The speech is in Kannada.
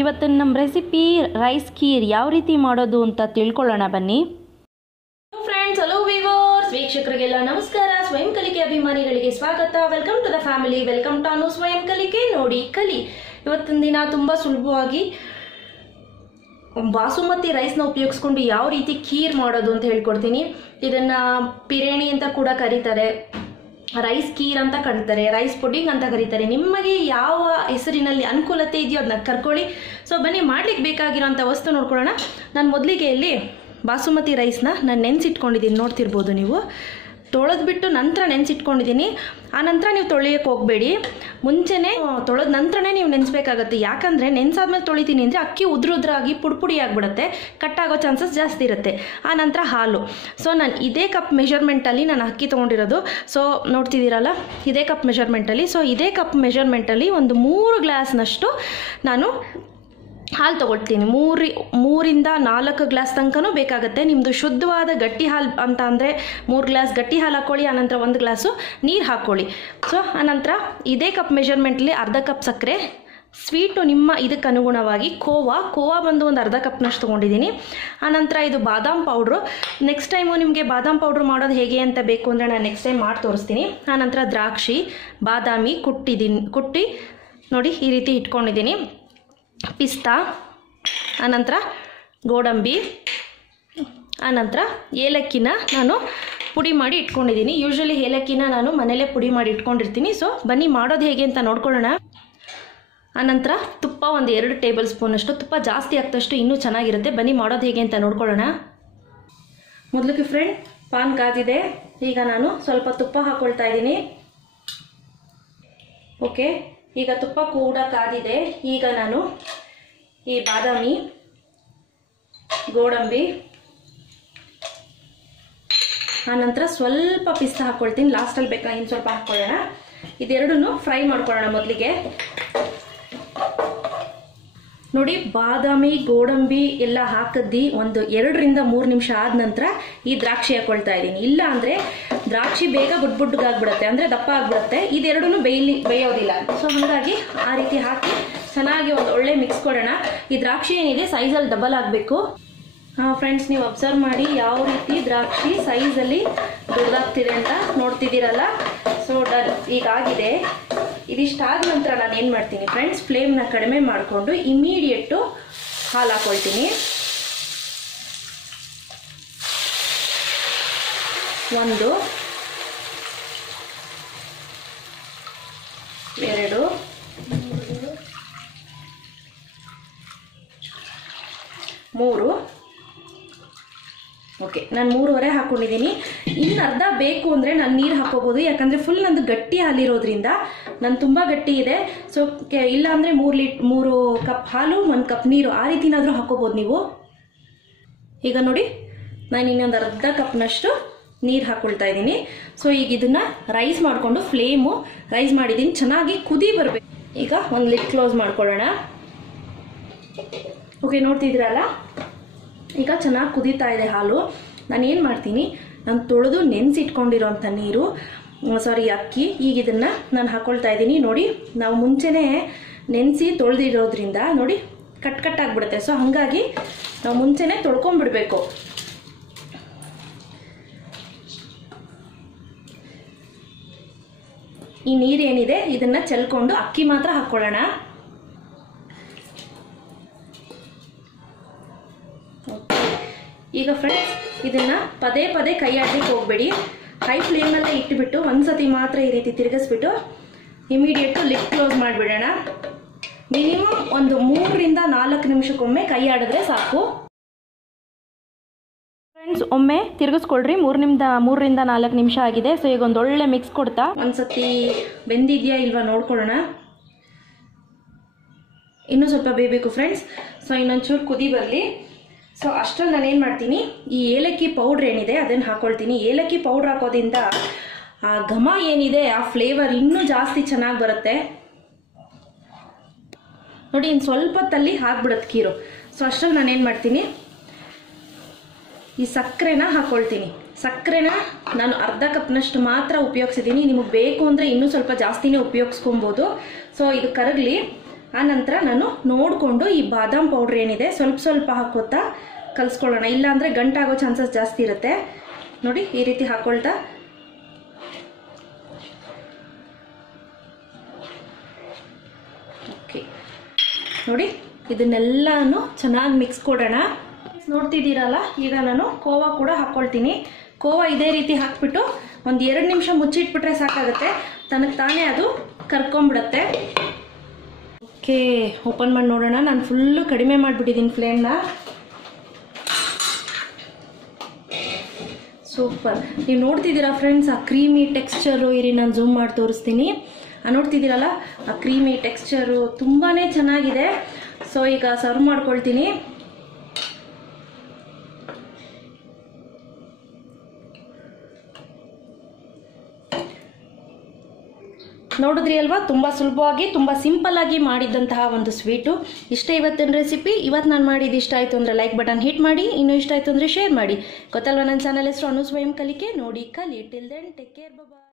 ಇವತ್ತಿನ ನಮ್ಮ ರೆಸಿಪಿ ರೈಸ್ ಖೀರ್ ಯಾವ ರೀತಿ ಮಾಡೋದು ಅಂತ ತಿಳ್ಕೊಳ್ಳೋಣ ಬನ್ನಿ ಫ್ರೆಂಡ್ಸ್. ಹಲೋ ವೀವರ್ಸ್, ವೀಕ್ಷಕರಿಗೆಲ್ಲ ನಮಸ್ಕಾರ. ಸ್ವಯಂ ಕಲಿಕೆ ಅಭಿಮಾನಿಗಳಿಗೆ ಸ್ವಾಗತ. Welcome to the family, welcome to Anu ಸ್ವಯಂ ಕಲಿಕೆ. ನೋಡಿ ಕಲಿ. ಇವತ್ತಿನ ದಿನ ತುಂಬ ಸುಲಭವಾಗಿ ಬಾಸುಮತಿ ರೈಸ್ನ ಉಪಯೋಗಿಸ್ಕೊಂಡು ಯಾವ ರೀತಿ ಖೀರ್ ಮಾಡೋದು ಅಂತ ಹೇಳ್ಕೊಡ್ತೀನಿ. ಇದನ್ನು ಬಿರಿಯಾನಿ ಅಂತ ಕೂಡ ಕರೀತಾರೆ, ರೈಸ್ ಖೀರ್ ಅಂತ ಕರೀತಾರೆ, ರೈಸ್ ಪುಡಿಂಗ್ ಅಂತ ಕರೀತಾರೆ. ನಿಮಗೆ ಯಾವ ಹೆಸರಿನಲ್ಲಿ ಅನುಕೂಲತೆ ಇದೆಯೋ ಅದನ್ನ ಕರ್ಕೊಳ್ಳಿ. ಸೊ ಬನ್ನಿ, ಮಾಡ್ಲಿಕ್ಕೆ ಬೇಕಾಗಿರೋಂಥ ವಸ್ತು ನೋಡ್ಕೊಳ್ಳೋಣ. ನಾನು ಮೊದಲಿಗೆ ಇಲ್ಲಿ ಬಾಸುಮತಿ ರೈಸ್ನ ನಾನು ನೆನೆಸಿಟ್ಕೊಂಡಿದ್ದೀನಿ, ನೋಡ್ತಿರ್ಬೋದು ನೀವು. ತೊಳೆದ್ಬಿಟ್ಟು ನಂತರ ನೆನೆಸಿಟ್ಕೊಂಡಿದ್ದೀನಿ. ಆ ನಂತರ ನೀವು ತೊಳೆಯೋಕ್ಕೆ ಹೋಗಬೇಡಿ, ಮುಂಚೆನೇ ತೊಳೆದ ನಂತರನೇ ನೀವು ನೆನೆಸ್ಬೇಕಾಗತ್ತೆ. ಯಾಕಂದರೆ ನೆನೆಸಾದ್ಮೇಲೆ ತೊಳಿತೀನಿ ಅಂದರೆ ಅಕ್ಕಿ ಉದ್ರಾಗಿ ಪುಡಿ ಆಗಿಬಿಡುತ್ತೆ, ಕಟ್ಟಾಗೋ ಚಾನ್ಸಸ್ ಜಾಸ್ತಿ ಇರುತ್ತೆ. ಆ ನಂತರ ಹಾಲು. ಸೊ ನಾನು ಇದೇ ಕಪ್ ಮೆಷರ್ಮೆಂಟಲ್ಲಿ ನಾನು ಅಕ್ಕಿ ತೊಗೊಂಡಿರೋದು. ಸೊ ನೋಡ್ತಿದ್ದೀರಲ್ಲ, ಇದೇ ಕಪ್ ಮೆಷರ್ಮೆಂಟಲ್ಲಿ. ಸೊ ಇದೇ ಕಪ್ ಮೆಷರ್ಮೆಂಟಲ್ಲಿ ಒಂದು 3 ಗ್ಲಾಸ್ನಷ್ಟು ನಾನು ಹಾಲು ತೊಗೊಳ್ತೀನಿ. 3ರಿಂದ 4 ಗ್ಲಾಸ್ ತನಕನೂ ಬೇಕಾಗುತ್ತೆ. ನಿಮ್ಮದು ಶುದ್ಧವಾದ ಗಟ್ಟಿ ಹಾಲು ಅಂತ ಅಂದರೆ 3 ಗ್ಲಾಸ್ ಗಟ್ಟಿ ಹಾಲು ಹಾಕ್ಕೊಳ್ಳಿ. ಆನಂತರ 1 ಗ್ಲಾಸು ನೀರು ಹಾಕ್ಕೊಳ್ಳಿ. ಸೊ ಆನಂತರ ಇದೇ ಕಪ್ ಮೆಷರ್ಮೆಂಟಲ್ಲಿ ಅರ್ಧ ಕಪ್ ಸಕ್ಕರೆ, ಸ್ವೀಟು ನಿಮ್ಮ ಇದಕ್ಕೆ ಅನುಗುಣವಾಗಿ ಕೋವಾ ಬಂದು ಒಂದು ಅರ್ಧ ಕಪ್ನಷ್ಟು ತೊಗೊಂಡಿದ್ದೀನಿ. ಆನಂತರ ಇದು ಬಾದಾಮ್ ಪೌಡ್ರು. ನೆಕ್ಸ್ಟ್ ಟೈಮು ನಿಮಗೆ ಬಾದಾಮ್ ಪೌಡ್ರು ಮಾಡೋದು ಹೇಗೆ ಅಂತ ಬೇಕು ಅಂದರೆ ನಾನು ನೆಕ್ಸ್ಟ್ ಟೈಮ್ ಮಾಡಿ ತೋರಿಸ್ತೀನಿ. ಆನಂತರ ದ್ರಾಕ್ಷಿ, ಬಾದಾಮಿ ಕುಟ್ಟಿ ನೋಡಿ ಈ ರೀತಿ ಇಟ್ಕೊಂಡಿದ್ದೀನಿ. ಪಿಸ್ತಾ, ಆನಂತರ ಗೋಡಂಬಿ, ಆನಂತರ ಏಲಕ್ಕಿನ ನಾನು ಪುಡಿ ಮಾಡಿ ಇಟ್ಕೊಂಡಿದ್ದೀನಿ. ಯೂಶ್ವಲಿ ಏಲಕ್ಕಿನ ನಾನು ಮನೇಲೇ ಪುಡಿ ಮಾಡಿ ಇಟ್ಕೊಂಡಿರ್ತೀನಿ. ಸೊ ಬನ್ನಿ ಮಾಡೋದು ಹೇಗೆ ಅಂತ ನೋಡ್ಕೊಳ್ಳೋಣ. ಆನಂತರ ತುಪ್ಪ ಒಂದು 2 ಟೇಬಲ್ ಸ್ಪೂನಷ್ಟು. ತುಪ್ಪ ಜಾಸ್ತಿ ಆಗ್ತಷ್ಟು ಇನ್ನೂ ಚೆನ್ನಾಗಿರುತ್ತೆ. ಬನ್ನಿ ಮಾಡೋದು ಹೇಗೆ ಅಂತ ನೋಡ್ಕೊಳ್ಳೋಣ. ಮೊದಲಿಗೆ ಫ್ರೆಂಡ್, ಪಾನ್ ಕಾದಿದೆ. ಈಗ ನಾನು ಸ್ವಲ್ಪ ತುಪ್ಪ ಹಾಕ್ಕೊಳ್ತಾ ಇದ್ದೀನಿ. ಓಕೆ, ಈಗ ತುಪ್ಪ ಕೂಡ ಕಾದಿದೆ. ಈಗ ನಾನು ಈ ಬಾದಾಮಿ, ಗೋಡಂಬಿ, ಆನಂತರ ಸ್ವಲ್ಪ ಪಿಸ್ತಾ ಹಾಕ್ಕೊಳ್ತೀನಿ. ಲಾಸ್ಟಲ್ಲಿ ಬೇಕಾ ಇನ್ನು ಸ್ವಲ್ಪ ಹಾಕ್ಕೊಳ್ಳೋಣ. ಇದೆರಡನ್ನು ಫ್ರೈ ಮಾಡ್ಕೊಳ್ಳೋಣ ಮೊದಲಿಗೆ. ನೋಡಿ, ಬಾದಾಮಿ ಗೋಡಂಬಿ ಎಲ್ಲ ಹಾಕಿದ್ದು ಒಂದು 2ರಿಂದ 3 ನಿಮಿಷ ಆದ ನಂತರ ಈ ದ್ರಾಕ್ಷಿ ಹಾಕ್ಕೊಳ್ತಾ ಇದ್ದೀನಿ. ಇಲ್ಲ ಅಂದರೆ ದ್ರಾಕ್ಷಿ ಬೇಗ ಬುಡ್ಗಾಗ್ಬಿಡುತ್ತೆ, ಅಂದರೆ ದಪ್ಪ ಆಗಿಬಿಡುತ್ತೆ. ಇದೆರಡೂ ಬೇಯೋದಿಲ್ಲ. ಸೊ ಹಾಗಾಗಿ ಆ ರೀತಿ ಹಾಕಿ ಚೆನ್ನಾಗಿ ಒಂದು ಒಳ್ಳೆ ಮಿಕ್ಸ್ ಕೊಡೋಣ. ಈ ದ್ರಾಕ್ಷಿ ಏನಿದೆ ಸೈಜಲ್ಲಿ ಡಬಲ್ ಆಗಬೇಕು. ಫ್ರೆಂಡ್ಸ್, ನೀವು ಅಬ್ಸರ್ವ್ ಮಾಡಿ ಯಾವ ರೀತಿ ದ್ರಾಕ್ಷಿ ಸೈಜಲ್ಲಿ ದೊಡ್ಡದಾಗ್ತಿದೆ ಅಂತ ನೋಡ್ತಿದ್ದೀರಲ್ಲ. So done, ಈಗಾಗಿದೆ. ಇದಿಷ್ಟಾದ ನಂತರ ನಾನು ಏನು ಮಾಡ್ತೀನಿ ಫ್ರೆಂಡ್ಸ್, ಫ್ಲೇಮ್ನ ಕಡಿಮೆ ಮಾಡಿಕೊಂಡು ಇಮಿಡಿಯೇಟು ಹಾಲು ಹಾಕ್ಕೊಳ್ತೀನಿ. 1 2 3. ಓಕೆ, ನಾನು 3.5 ಹಾಕ್ಕೊಂಡಿದ್ದೀನಿ. ಇನ್ನು ಅರ್ಧ ಬೇಕು ಅಂದರೆ ನಾನು ನೀರು ಹಾಕೋಬೋದು. ಯಾಕಂದರೆ ಫುಲ್ ನಂದು ಗಟ್ಟಿ ಹಾಲಿರೋದ್ರಿಂದ ನಾನು ತುಂಬ ಗಟ್ಟಿ ಇದೆ. ಸೊ ಇಲ್ಲ ಅಂದರೆ 3 ಕಪ್ ಹಾಲು 1 ಕಪ್ ನೀರು ಆ ರೀತಿನಾದರೂ ಹಾಕೋಬೋದು ನೀವು. ಈಗ ನೋಡಿ, ನಾನು ಇನ್ನೊಂದು ಅರ್ಧ ಕಪ್ನಷ್ಟು ನೀರು ಹಾಕ್ಕೊಳ್ತಾ ಇದ್ದೀನಿ. ಸೊ ಈಗ ಇದನ್ನು ರೈಸ್ ಮಾಡಿಕೊಂಡು ರೈಸ್ ಮಾಡಿದ್ದೀನಿ. ಚೆನ್ನಾಗಿ ಕುದಿ ಬರಬೇಕು. ಈಗ ಒಂದು ಲಿಡ್ ಕ್ಲೋಸ್ ಮಾಡ್ಕೊಳ್ಳೋಣ. ಓಕೆ, ನೋಡ್ತಿದ್ದೀರಲ್ಲ, ಈಗ ಚೆನ್ನಾಗಿ ಕುದೀತಾ ಇದೆ ಹಾಲು. ನಾನು ಏನು ಮಾಡ್ತೀನಿ, ನಾನು ತೊಳೆದು ನೆನೆಸಿಟ್ಕೊಂಡಿರೋಂಥ ಅಕ್ಕಿ, ಈಗ ಇದನ್ನು ನಾನು ಹಾಕ್ಕೊಳ್ತಾ ಇದ್ದೀನಿ. ನೋಡಿ, ನಾವು ಮುಂಚೆನೇ ನೆನೆಸಿ ತೊಳೆದಿರೋದ್ರಿಂದ ನೋಡಿ ಕಟ್ ಆಗಿಬಿಡುತ್ತೆ. ಸೊ ಹಾಗಾಗಿ ನಾವು ಮುಂಚೆನೇ ತೊಳ್ಕೊಂಡ್ಬಿಡ್ಬೇಕು. ಈ ನೀರೇನಿದೆ ಇದನ್ನು ಚೆಲ್ಕೊಂಡು ಅಕ್ಕಿ ಮಾತ್ರ ಹಾಕ್ಕೊಳ್ಳೋಣ. ಈಗ ಫ್ರೆಂಡ್ಸ್, ಇದನ್ನು ಪದೇ ಕೈ ಆಡ್ಲಿಕ್ಕೆ ಹೋಗಬೇಡಿ. ಹೈ ಫ್ಲೇಮಲ್ಲೇ ಇಟ್ಟುಬಿಟ್ಟು ಒಂದ್ಸತಿ ಮಾತ್ರ ಈ ರೀತಿ ತಿರುಗಿಸ್ಬಿಟ್ಟು ಇಮಿಡಿಯೇಟು ಲಿಡ್ ಕ್ಲೋಸ್ ಮಾಡಿಬಿಡೋಣ. ಮಿನಿಮಮ್ ಒಂದು 3ರಿಂದ 4 ನಿಮಿಷಕ್ಕೊಮ್ಮೆ ಕೈ ಆಡಿದ್ರೆ ಸಾಕು. ಫ್ರೆಂಡ್ಸ್, ಒಮ್ಮೆ ತಿರುಗಿಸ್ಕೊಳ್ರಿ. 3ರಿಂದ 4 ನಿಮಿಷ ಆಗಿದೆ. ಸೊ ಈಗ ಒಂದು ಒಳ್ಳೆ ಮಿಕ್ಸ್ ಕೊಡ್ತಾ ಒಂದ್ಸತಿ ಬೆಂದಿದೆಯಾ ಇಲ್ವಾ ನೋಡ್ಕೊಳ್ಳೋಣ. ಇನ್ನೂ ಸ್ವಲ್ಪ ಬೇಯಬೇಕು ಫ್ರೆಂಡ್ಸ್. ಸೊ ಇನ್ನೊಂಚೂರು ಕುದಿ ಬರಲಿ. ಸೊ ಅಷ್ಟರಲ್ಲಿ ನಾನು ಏನು ಮಾಡ್ತೀನಿ, ಈ ಏಲಕ್ಕಿ ಪೌಡ್ರ್ ಏನಿದೆ ಅದನ್ನು ಹಾಕ್ಕೊಳ್ತೀನಿ. ಏಲಕ್ಕಿ ಪೌಡ್ರ್ ಹಾಕೋದ್ರಿಂದ ಆ ಘಮ ಏನಿದೆ, ಆ ಫ್ಲೇವರ್ ಇನ್ನೂ ಜಾಸ್ತಿ ಚೆನ್ನಾಗಿ ಬರುತ್ತೆ. ನೋಡಿ, ಇನ್ನು ಸ್ವಲ್ಪ ಹೊತ್ತಲ್ಲಿ ಹಾಕ್ಬಿಡುತ್ತೆ ಖೀರು. ಸೊ ಅಷ್ಟರಲ್ಲಿ ನಾನು ಏನು ಮಾಡ್ತೀನಿ, ಈ ಸಕ್ಕರೆನ ಹಾಕ್ಕೊಳ್ತೀನಿ. ಸಕ್ಕರೆನ ನಾನು ಅರ್ಧ ಕಪ್ನಷ್ಟು ಮಾತ್ರ ಉಪಯೋಗಿಸಿದ್ದೀನಿ. ನಿಮಗೆ ಬೇಕು ಅಂದರೆ ಇನ್ನೂ ಸ್ವಲ್ಪ ಜಾಸ್ತಿನೇ ಉಪಯೋಗಿಸ್ಕೊಬೋದು. ಸೊ ಇದು ಕರಗಲಿ. ಆನಂತರ ನಾನು ನೋಡಿಕೊಂಡು ಈ ಬಾದಾಮ್ ಪೌಡ್ರ್ ಏನಿದೆ ಸ್ವಲ್ಪ ಸ್ವಲ್ಪ ಹಾಕೋತಾ ಕಲಿಸ್ಕೊಳ್ಳೋಣ, ಇಲ್ಲಾಂದರೆ ಗಂಟಾಗೋ ಚಾನ್ಸಸ್ ಜಾಸ್ತಿ ಇರುತ್ತೆ. ನೋಡಿ ಈ ರೀತಿ ಹಾಕ್ಕೊಳ್ತಾ ಓಕೆ. ನೋಡಿ ಇದನ್ನೆಲ್ಲನೂ ಚೆನ್ನಾಗಿ ಮಿಕ್ಸ್ ಕೊಡೋಣ. ನೋಡ್ತಿದ್ದೀರಲ್ಲ, ಈಗ ನಾನು ಕೋವಾ ಕೂಡ ಹಾಕ್ಕೊಳ್ತೀನಿ. ಕೋವಾ ಇದೇ ರೀತಿ ಹಾಕ್ಬಿಟ್ಟು ಒಂದು 2 ನಿಮಿಷ ಮುಚ್ಚಿಟ್ಬಿಟ್ರೆ ಸಾಕಾಗುತ್ತೆ, ತನಗೆ ತಾನೇ ಅದು ಕರ್ಕೊಂಬಿಡುತ್ತೆ. ಓಕೆ, ಓಪನ್ ಮಾಡಿ ನೋಡೋಣ. ನಾನು ಫುಲ್ಲು ಕಡಿಮೆ ಮಾಡಿಬಿಟ್ಟಿದ್ದೀನಿ ಫ್ಲೇಮ್ನ. ಸೂಪರ್. ನೀವು ನೋಡ್ತಿದ್ದೀರಾ ಫ್ರೆಂಡ್ಸ್ ಆ ಕ್ರೀಮಿ ಟೆಕ್ಸ್ಚರು, ಇರಿ ನಾನು ಝೂಮ್ ಮಾಡಿ ತೋರಿಸ್ತೀನಿ. ನೋಡ್ತಿದ್ದೀರಲ್ಲ ಆ ಕ್ರೀಮಿ ಟೆಕ್ಸ್ಚರು ತುಂಬಾ ಚೆನ್ನಾಗಿದೆ. ಸೊ ಈಗ ಸರ್ವ್ ಮಾಡ್ಕೊಳ್ತೀನಿ. ನೋಡಿದ್ರಿ ಅಲ್ವಾ, ತುಂಬ ಸುಲಭವಾಗಿ ತುಂಬ ಸಿಂಪಲ್ಲಾಗಿ ಮಾಡಿದ್ದಂತಹ ಒಂದು ಸ್ವೀಟು. ಇಷ್ಟ ಇವತ್ತಿನ ರೆಸಿಪಿ. ಇವತ್ತು ನಾನು ಮಾಡಿದ್ದು ಇಷ್ಟ ಆಯಿತು ಅಂದರೆ ಲೈಕ್ ಬಟನ್ ಹಿಟ್ ಮಾಡಿ, ಇನ್ನೂ ಇಷ್ಟ ಆಯಿತು ಅಂದರೆ ಶೇರ್ ಮಾಡಿ. ಗೊತ್ತಲ್ವ ನನ್ನ ಚಾನಲ್ ಹೆಸರು ಅನು ಸ್ವಯಂ ಕಲಿಕೆ. ನೋಡಿ ಕಲಿ. ಟಿಲ್ ದೆನ್ ಟೇಕ್ ಕೇರ್, ಬಾಯ್.